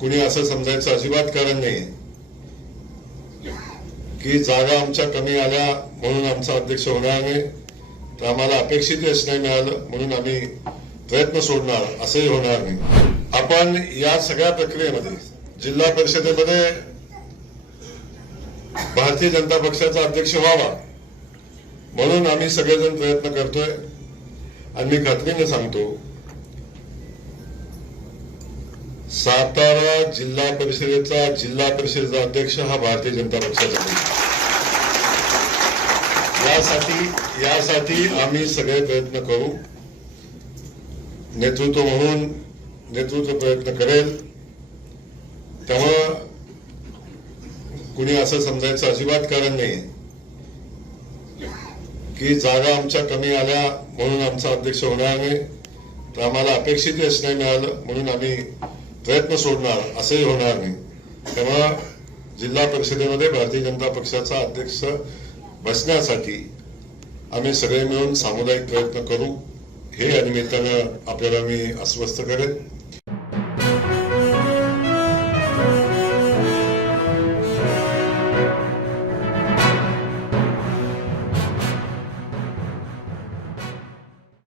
कुणी असं समजायचं अजिबात कारण नाही की जागा आमच्या कमी आल्या म्हणून आमचा अध्यक्ष होणार नाही, तर आम्हाला अपेक्षित यश नाही मिळालं म्हणून आम्ही प्रयत्न सोडणार असंही होणार नाही। आपण या सगळ्या प्रक्रियेमध्ये जिल्हा परिषदेमध्ये भारतीय जनता पक्षाचा अध्यक्ष व्हावा म्हणून आम्ही सगळेजण प्रयत्न करतोय। आणि मी खात्रीने सांगतो, सातारा जिल्हा परिषदेचा अध्यक्ष हा भारतीय जनता पक्षाचा यासाठी आम्ही सगळे प्रयत्न करू। नेतृत्व म्हणून नेतृत्व प्रयत्न करेल। त्यामुळं कुणी असं समजायचं अजिबात कारण नाही की जागा आमच्या कमी आल्या म्हणून आमचा अध्यक्ष होणार नाही, तर आम्हाला अपेक्षित यश नाही मिळालं म्हणून आम्ही प्रयत्न सोडणार असंही होणार नाही। त्यामुळं जिल्हा परिषदेमध्ये भारतीय जनता पक्षाचा अध्यक्ष बसण्यासाठी आम्ही सगळे मिळून सामुदायिक प्रयत्न करू, हे या निमित्तानं आपल्याला मी आश्वस्त करेन।